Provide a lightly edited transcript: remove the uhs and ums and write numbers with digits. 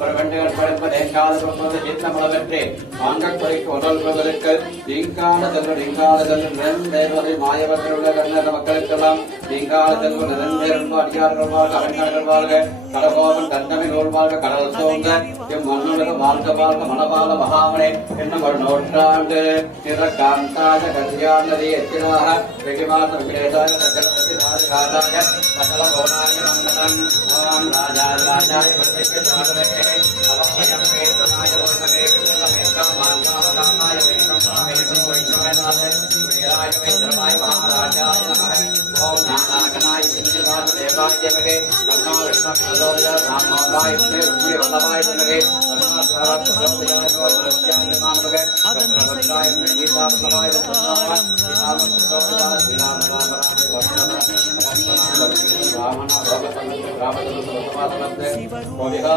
பரவண்டகர் பரப்ப தேங்காத பிரபோத சித்தமளவற்றே வாங்கக் குறைக்கு உடல் புகழுக்கு தீங்கால செல்வ நிரந்தேர்வதை மாயவர்களுள்ள கண்ண மக்களுக்கெல்லாம் தீங்கால செல்வ நிரந்தேர்வ அடியார்கள் வாழ்க அரண்கள் வாழ்க கடகோபன் தண்டமை நூல் வாழ்க கடல் சோங்க எம் மண்ணுலக வாழ்க வாழ்க மனபால மகாமனே என்னும் ஒரு நூற்றாண்டு திற காந்தாய கல்யாணதி எத்திராக வெகுமாத விக்ரேதாய சக்கரவர்த்தி நாடுகாதாய சகல பௌனாய மங்களம் ஓம் ராஜா ராஜாய பிரதிக்கு சாதனே அவயம் வேதனாய ஓர்மகே கிருஷ்ணமேதம் மாங்காவதாமாய வேதம் சாமேதம் வைஷ்ணவநாதே பிரியாய வேந்திரமாய மகாராஜாய நமः ஓம் நாராயணாய சிந்திவாத தேவாய நமகே கர்மா விஷ்ணு ராமாவாய ருக்மி வல்லபாய நமகே கர்மா சாரத் பிரபோதயாய ஓர்மத்யாய நமகே சத்ரவத்ராய கீதாவல்லபாய நமகே கீதாவ பிரபோதயாய ஸ்ரீராமராம ராம ராம ராம ராம ராம ராம ராம